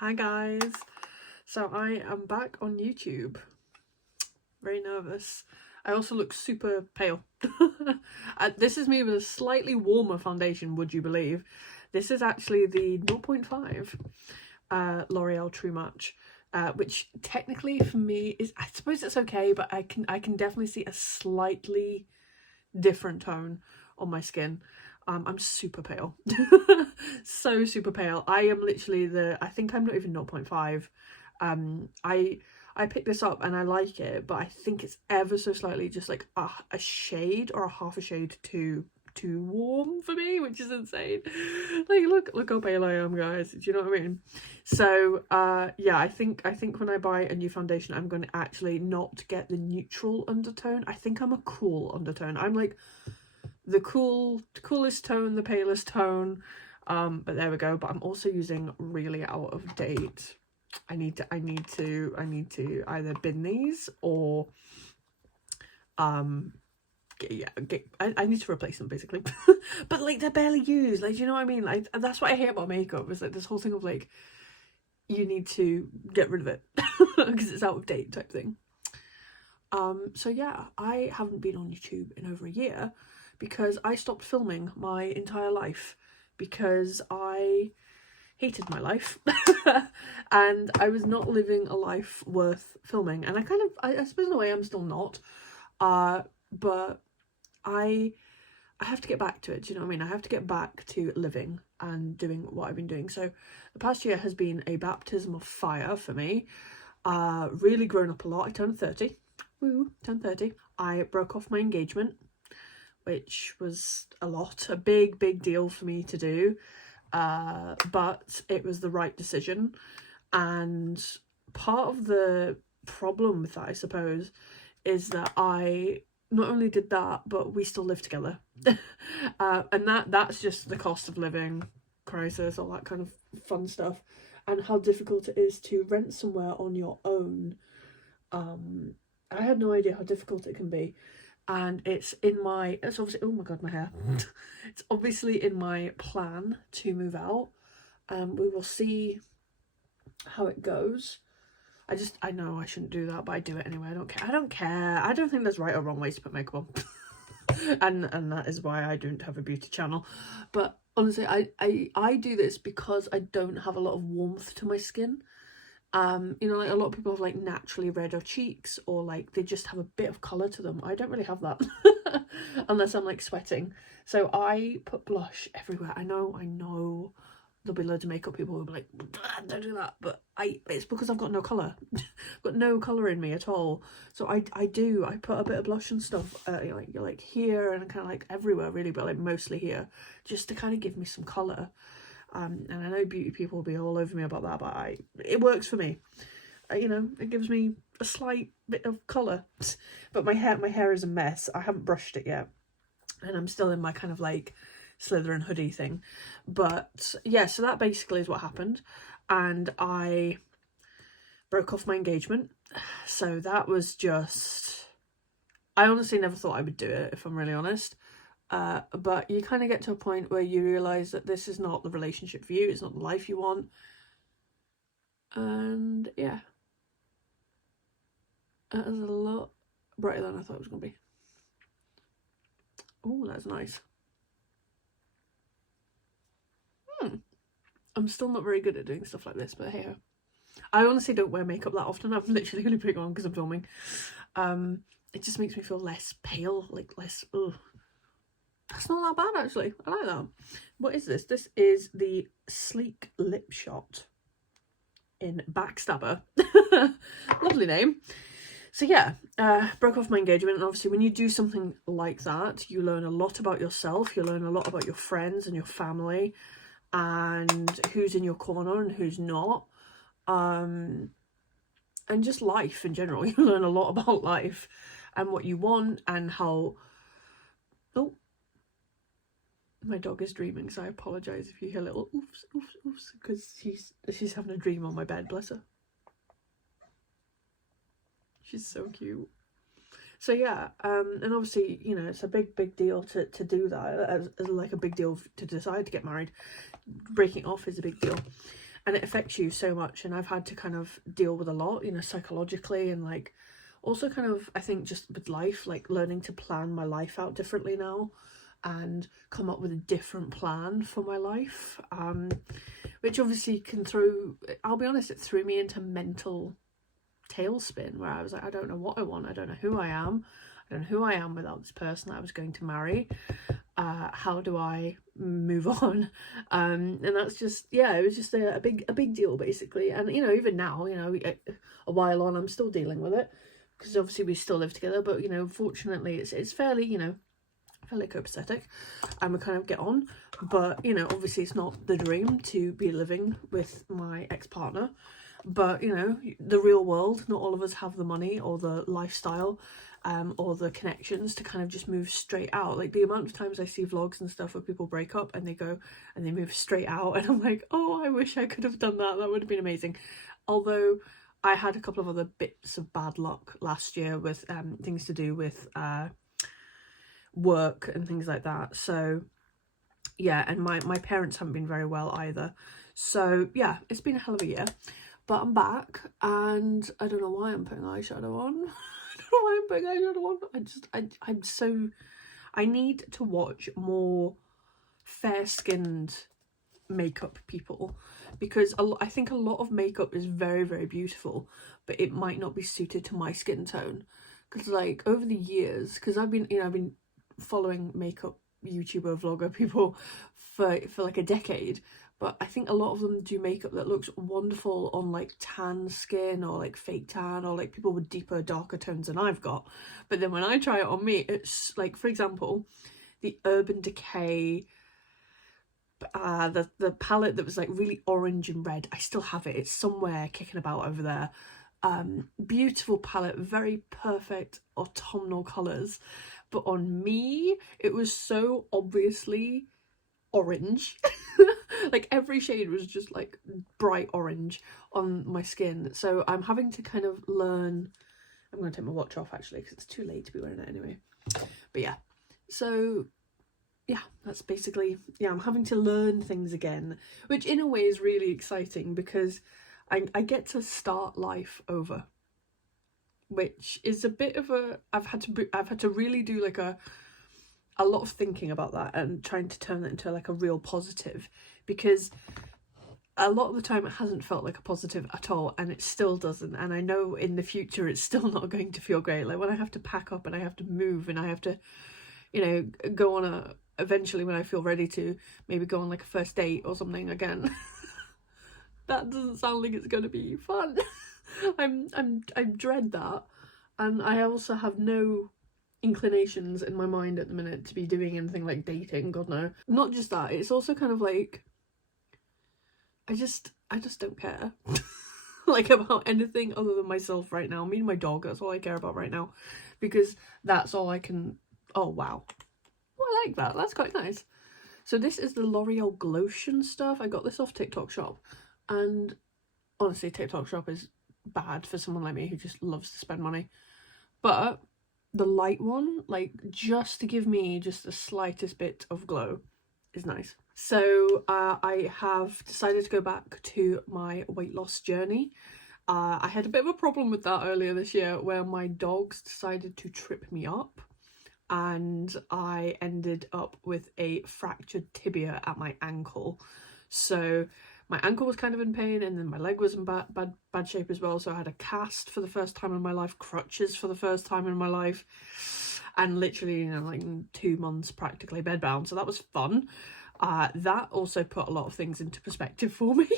Hi guys, so I am back on YouTube. Very nervous. I also look super pale. This is me with a slightly warmer foundation, would you believe? This is actually the 0.5 L'Oreal True Match, which technically for me is, I suppose it's okay, but I can definitely see a slightly different tone on my skin. I'm super pale. So super pale. I am literally I think I'm not even 0.5. I picked this up and I like it, but I think it's ever so slightly just like a shade or a half a shade too warm for me, which is insane. Like look how pale I am, guys. Do you know what I mean? So yeah, I think when I buy a new foundation, I'm going to actually not get the neutral undertone. I think I'm a cool undertone. I'm like the coolest tone, the palest tone, but there we go. But I'm also using really out of date. I need to either bin these or I need to replace them basically. But like they're barely used, like, do you know what I mean? Like, that's what I hate about makeup, is like this whole thing of like you need to get rid of it because it's out of date type thing. So yeah, I haven't been on YouTube in over a year because I stopped filming my entire life because I hated my life and I was not living a life worth filming, and I suppose in a way I'm still not, but I have to get back to it. Do you know what I mean? I have to get back to living and doing what I've been doing. So the past year has been a baptism of fire for me. Really grown up a lot. I turned 30. Woo, turned 30. I broke off my engagement, which was a big deal for me to do. But it was the right decision. And part of the problem with that, I suppose, is that I not only did that, but we still live together. And that's just the cost of living crisis, all that kind of fun stuff, and how difficult it is to rent somewhere on your own. I had no idea how difficult it can be, and it's obviously, oh my god, my hair. It's obviously in my plan to move out. We will see how it goes. I know I shouldn't do that, but I do it anyway. I don't care. I don't think there's right or wrong ways to put makeup on. and that is why I don't have a beauty channel. But honestly, I do this because I don't have a lot of warmth to my skin. You know, like a lot of people have like naturally redder cheeks, or like they just have a bit of colour to them. I don't really have that unless I'm like sweating. So I put blush everywhere. I know there'll be loads of makeup people who'll be like, don't do that, but it's because I've got no colour. I've got no colour in me at all. So I put a bit of blush and stuff like here and kind of like everywhere really, but like mostly here, just to kind of give me some colour. And I know beauty people will be all over me about that, but it works for me. You know, it gives me a slight bit of colour. But my hair is a mess. I haven't brushed it yet, and I'm still in my kind of like Slytherin hoodie thing. But yeah, so that basically is what happened, and I broke off my engagement. So that was just, I honestly never thought I would do it, if I'm really honest. But you kind of get to a point where you realise that this is not the relationship for you, it's not the life you want. And yeah, it was a lot brighter than I thought it was going to be. Oh, that's nice. I'm still not very good at doing stuff like this, but hey ho. I honestly don't wear makeup that often. I've literally only put it on because I'm filming. It just makes me feel less pale, like less, ugh. That's not that bad, actually. I like that. What is this? This is the Sleek Lip Shot in Backstabber. Lovely name. So yeah, broke off my engagement, and obviously when you do something like that, you learn a lot about yourself, you learn a lot about your friends and your family, and who's in your corner and who's not. And just life in general. You learn a lot about life and what you want and how... Oh, my dog is dreaming, so I apologise if you hear little oofs, oofs, oofs, because she's having a dream on my bed, bless her. She's so cute. So yeah, and obviously, you know, it's a big deal to do that, as like a big deal to decide to get married. Breaking off is a big deal. and it affects you so much. And I've had to kind of deal with a lot, you know, psychologically, and like also kind of, I think, just with life, like learning to plan my life out differently now and come up with a different plan for my life, which obviously can throw, I'll be honest, it threw me into mental tailspin where I was like, I don't know what I want, I don't know who I am, I don't know who I am without this person that I was going to marry. How do I move on? And that's just, yeah, it was just a big deal basically. And you know, even now, you know, a while on, I'm still dealing with it because obviously we still live together, but you know, fortunately it's fairly, you know, fairly copacetic and we kind of get on. But you know, obviously it's not the dream to be living with my ex-partner, but you know, the real world, not all of us have the money or the lifestyle or the connections to kind of just move straight out. Like the amount of times I see vlogs and stuff where people break up and they go and they move straight out, and I'm like, oh, I wish I could have done that, that would have been amazing. Although I had a couple of other bits of bad luck last year with things to do with work and things like that. So yeah, and my parents haven't been very well either. So yeah, it's been a hell of a year. But I'm back, and I don't know why I'm putting eyeshadow on. I don't know why I'm putting eyeshadow on. I need to watch more fair-skinned makeup people, because I think a lot of makeup is very, very beautiful, but it might not be suited to my skin tone. Because like over the years, because I've been following makeup YouTuber, vlogger people for like a decade, but I think a lot of them do makeup that looks wonderful on like tan skin or like fake tan or like people with deeper, darker tones than I've got. But then when I try it on me, it's like, for example, the Urban Decay, the palette that was like really orange and red. I still have it. It's somewhere kicking about over there. Beautiful palette, very perfect autumnal colours. But on me, it was so obviously orange. Like every shade was just like bright orange on my skin. So I'm having to kind of learn. I'm going to take my watch off actually because it's too late to be wearing it anyway. But yeah, so yeah, that's basically, yeah, I'm having to learn things again, which in a way is really exciting because I get to start life over, which is a bit of a, I've had to really do like a lot of thinking about that and trying to turn that into like a real positive, because a lot of the time it hasn't felt like a positive at all, and it still doesn't. And I know in the future it's still not going to feel great. Like when I have to pack up and I have to move and I have to, you know, go on eventually when I feel ready to, maybe go on like a first date or something again. That doesn't sound like it's going to be fun. I dread that, and I also have no inclinations in my mind at the minute to be doing anything like dating. God no. Not just that, it's also kind of like I just don't care like about anything other than myself right now. Me and my dog, that's all I care about right now, because that's all I can. Oh wow, well, I like that, that's quite nice. So this is the L'Oreal Glotion stuff. I got this off TikTok Shop, and honestly TikTok Shop is bad for someone like me who just loves to spend money, but the light one, like just to give me just the slightest bit of glow, is nice. So I have decided to go back to my weight loss journey. I had a bit of a problem with that earlier this year where my dogs decided to trip me up and I ended up with a fractured tibia at my ankle. So my ankle was kind of in pain, and then my leg was in bad shape as well. So I had a cast for the first time in my life, crutches for the first time in my life, and literally, you know, like 2 months practically bedbound. So that was fun. That also put a lot of things into perspective for me.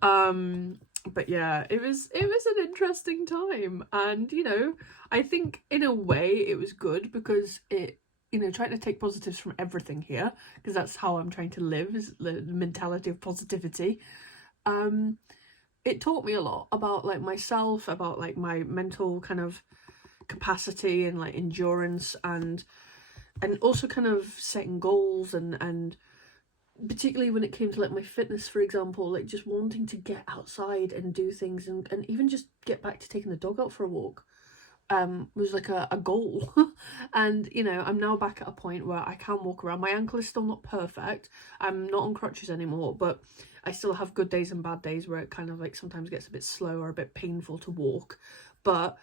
But yeah, it was an interesting time, and you know, I think in a way it was good because it, you know, trying to take positives from everything here, because that's how I'm trying to live, is the mentality of positivity. It taught me a lot about like myself, about like my mental kind of capacity and like endurance, and also kind of setting goals, and particularly when it came to like my fitness, for example, like just wanting to get outside and do things, and even just get back to taking the dog out for a walk. was like a goal. And you know, I'm now back at a point where I can walk around. My ankle is still not perfect. I'm not on crutches anymore, but I still have good days and bad days where it kind of like sometimes gets a bit slow or a bit painful to walk. But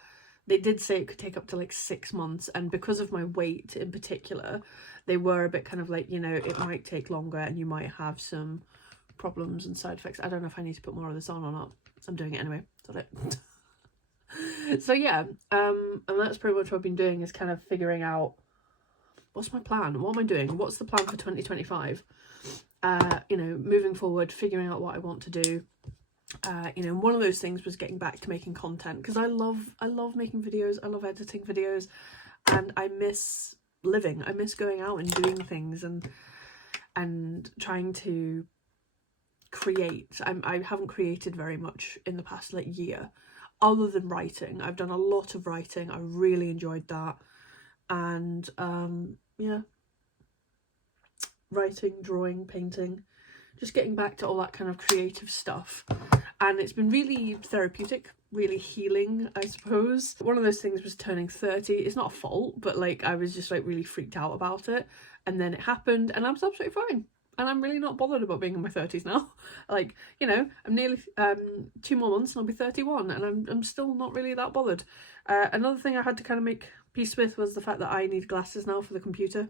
they did say it could take up to like 6 months, and because of my weight in particular, they were a bit kind of like, you know, it might take longer and you might have some problems and side effects. I don't know if I need to put more of this on or not. I'm doing it anyway. Is that it? So yeah, and that's pretty much what I've been doing, is kind of figuring out what's my plan, what am I doing, what's the plan for 2025, you know, moving forward, figuring out what I want to do. You know, one of those things was getting back to making content, because I love making videos, I love editing videos, and I miss living, I miss going out and doing things and trying to create. I haven't created very much in the past like year, other than writing. I've done a lot of writing, I really enjoyed that, and yeah, writing, drawing, painting, just getting back to all that kind of creative stuff. And it's been really therapeutic, really healing, I suppose. One of those things was turning 30. It's not a fault, but like I was just like really freaked out about it, and then it happened and I was absolutely fine. And I'm really not bothered about being in my 30s now. Like, you know, I'm nearly 2 more months and I'll be 31, and I'm still not really that bothered. Another thing I had to kind of make peace with was the fact that I need glasses now for the computer.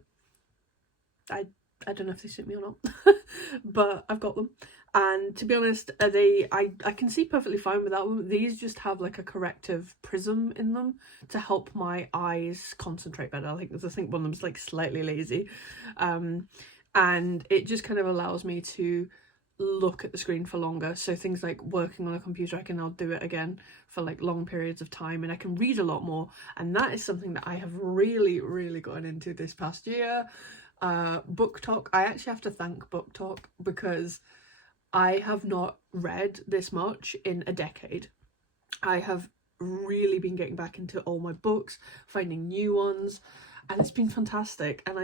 I don't know if they suit me or not, but I've got them. And to be honest, I can see perfectly fine without them. These just have like a corrective prism in them to help my eyes concentrate better. I think one of them's like slightly lazy. And it just kind of allows me to look at the screen for longer. So things like working on a computer, I can now do it again for like long periods of time, and I can read a lot more. And that is something that I have really gotten into this past year. Book Talk, I actually have to thank Book Talk, because I have not read this much in a decade. I have really been getting back into all my books, finding new ones, and it's been fantastic. And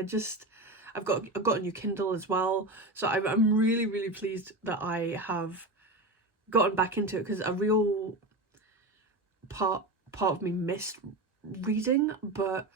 I've got a new Kindle as well, so I'm really pleased that I have gotten back into it, because a real part of me missed reading, but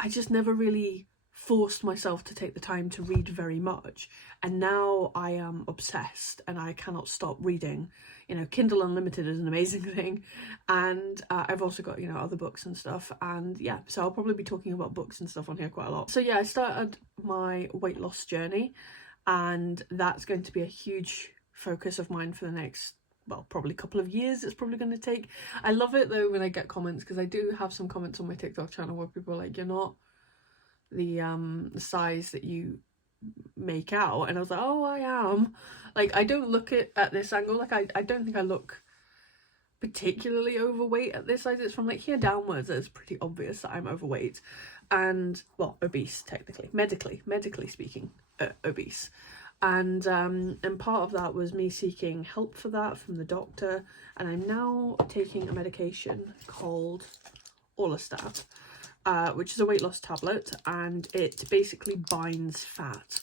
I just never really forced myself to take the time to read very much, and now I am obsessed and I cannot stop reading. You know, Kindle Unlimited is an amazing thing, and I've also got, you know, other books and stuff, and yeah, so I'll probably be talking about books and stuff on here quite a lot. So yeah, I started my weight loss journey, and that's going to be a huge focus of mine for the next, well, probably couple of years. It's probably going to take. I love it though when I get comments, because I do have some comments on my TikTok channel where people are like, you're not the size that you make out, and I was like, oh, I am. Like, I don't look at this angle, like I don't think I look particularly overweight at this size. It's from like here downwards, it's pretty obvious that I'm overweight, and well, obese, technically, medically speaking, obese. And part of that was me seeking help for that from the doctor, and I'm now taking a medication called Orlistat, which is a weight loss tablet, and it basically binds fat.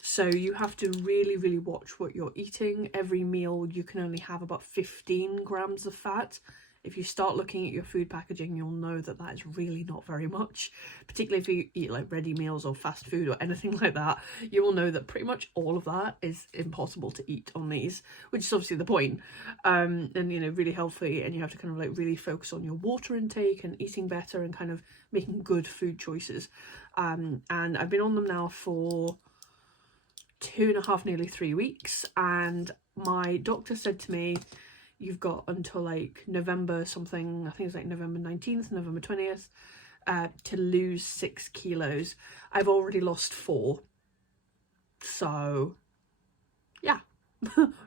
So you have to really watch what you're eating. Every meal you can only have about 15 grams of fat. If you start looking at your food packaging, you'll know that that is really not very much, particularly if you eat like ready meals or fast food or anything like that. You will know that pretty much all of that is impossible to eat on these, which is obviously the point. And, you know, really healthy, and you have to kind of like really focus on your water intake and eating better and kind of making good food choices. And I've been on them now for 2.5, nearly 3 weeks, and my doctor said to me, you've got until like November something, I think it's like November 19th, November 20th, to lose 6 kilos. I've already lost 4. So yeah,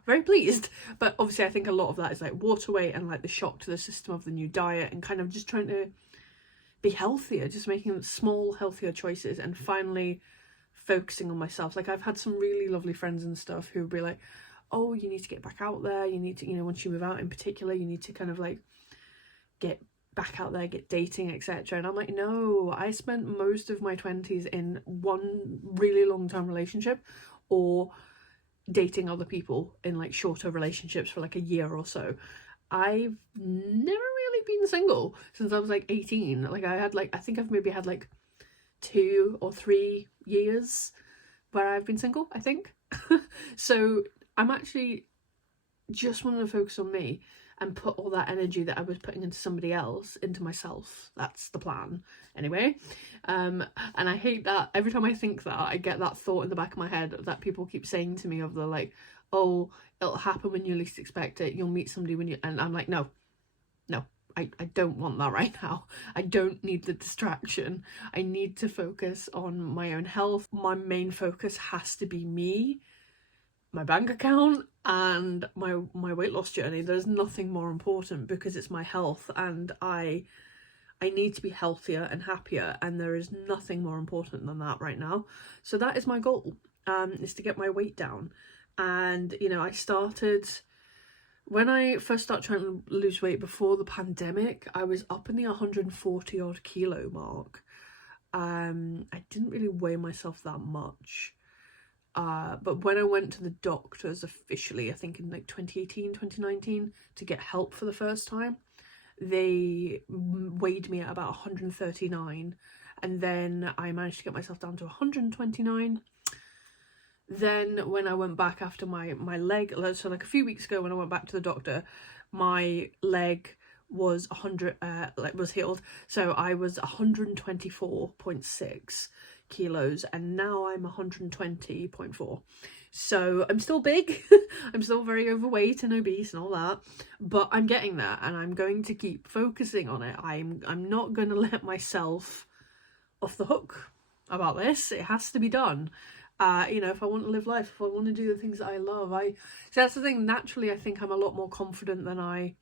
very pleased. But obviously I think a lot of that is like water weight and like the shock to the system of the new diet, and kind of just trying to be healthier, just making small healthier choices, and finally focusing on myself. Like, I've had some really lovely friends and stuff who would be like, oh, you need to get back out there, you need to, you know, once you move out in particular, you need to kind of like get back out there, get dating, etc. And I'm like, no, I spent most of my 20s in one really long-term relationship, or dating other people in like shorter relationships for like a year or so. I've never really been single since I was like 18. Like I had like, I think I've maybe had like 2 or 3 years where I've been single, I think. So I'm actually just wanting to focus on me and put all that energy that I was putting into somebody else into myself. That's the plan anyway. And I hate that every time I think that, I get that thought in the back of my head that people keep saying to me of the like, oh, it'll happen when you least expect it, you'll meet somebody when you, and I'm like, no, I don't want that right now. I don't need the distraction. I need to focus on my own health. My main focus has to be me, my bank account, and my weight loss journey. There's nothing more important because it's my health, and I need to be healthier and happier, and there is nothing more important than that right now. So that is my goal, is to get my weight down. And you know, I started, when I first started trying to lose weight before the pandemic, I was up in the 140 odd kilo mark. I didn't really weigh myself that much. But when I went to the doctors officially, I think in like 2018, 2019, to get help for the first time, they weighed me at about 139, and then I managed to get myself down to 129. Then when I went back after my leg, so like a few weeks ago when I went back to the doctor, my leg was 100, like was healed. So I was 124.6 kilos, and now I'm 120.4. So I'm still big. I'm still very overweight and obese and all that, but I'm getting there, and I'm going to keep focusing on it. I'm not going to let myself off the hook about this. It has to be done. You know, if I want to live life, if I want to do the things that I love, so that's the thing. Naturally, I think I'm a lot more confident than my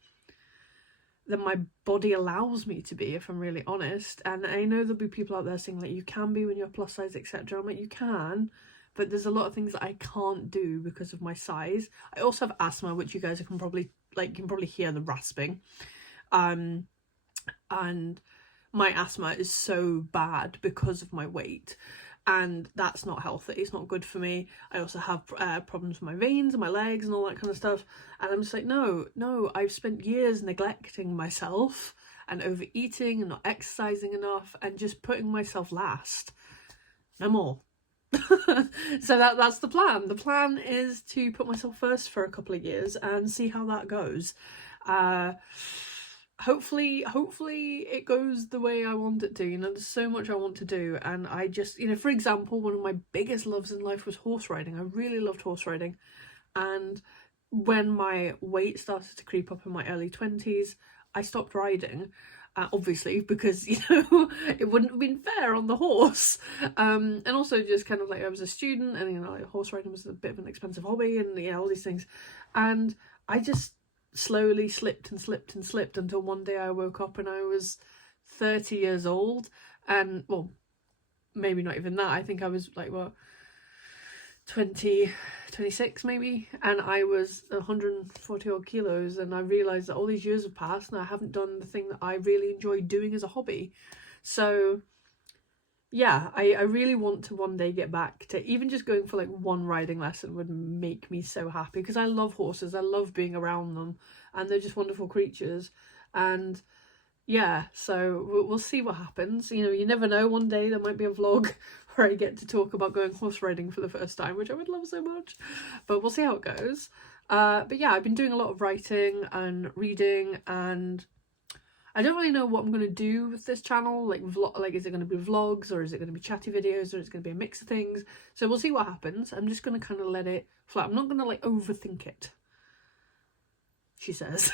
body allows me to be, if I'm really honest. And I know there'll be people out there saying like, you can be when you're plus size, etc. I'm like, you can, but there's a lot of things that I can't do because of my size. I also have asthma, which you guys can probably hear the rasping. And my asthma is so bad because of my weight, and that's not healthy. It's not good for me. I also have problems with my veins and my legs and all that kind of stuff, and I'm just like, no, I've spent years neglecting myself and overeating and not exercising enough and just putting myself last. No more. So that's the plan. The plan is to put myself first for a couple of years and see how that goes. Hopefully it goes the way I want it to. You know, there's so much I want to do, and I just, you know, for example, one of my biggest loves in life was horse riding. I really loved horse riding, and when my weight started to creep up in my early 20s, I stopped riding, obviously, because, you know, it wouldn't have been fair on the horse, and also just kind of like, I was a student, and, you know, like, horse riding was a bit of an expensive hobby, and, you know, all these things, and I just slowly slipped until one day I woke up and I was 30 years old, and, well, maybe not even that, I think I was like, what, 26 maybe, and I was 140 odd kilos, and I realised that all these years have passed and I haven't done the thing that I really enjoy doing as a hobby. So yeah, I really want to one day get back to even just going for like one riding lesson would make me so happy, because I love horses, I love being around them, and they're just wonderful creatures. And yeah, so we'll see what happens. You know, you never know, one day there might be a vlog where I get to talk about going horse riding for the first time, which I would love so much, but we'll see how it goes. But yeah, I've been doing a lot of writing and reading, and I don't really know what I'm going to do with this channel, like is it going to be vlogs, or is it going to be chatty videos, or is it going to be a mix of things? So we'll see what happens. I'm just going to kind of let it fly. I'm not going to like overthink it, she says.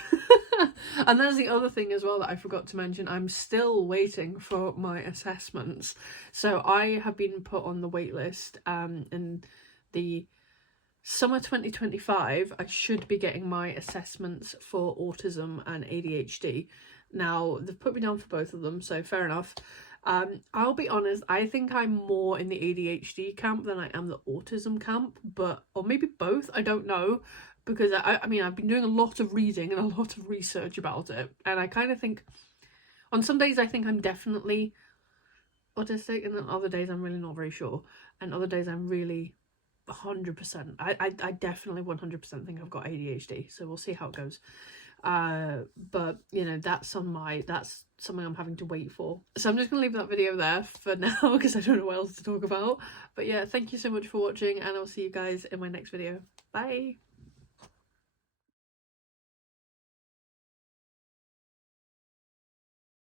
And there's the other thing as well that I forgot to mention. I'm still waiting for my assessments. So I have been put on the wait list, in the summer 2025 I should be getting my assessments for autism and ADHD. Now, they've put me down for both of them, so fair enough. I'll be honest, I think I'm more in the ADHD camp than I am the autism camp, or maybe both, I don't know, because I mean, I've been doing a lot of reading and a lot of research about it, and I kind of think, on some days I think I'm definitely autistic, and then other days I'm really not very sure, and other days I'm really 100%. I definitely 100% think I've got ADHD, so we'll see how it goes. but you know, that's something I'm having to wait for. So I'm just gonna leave that video there for now because I don't know what else to talk about. But yeah, thank you so much for watching, and I'll see you guys in my next video. Bye.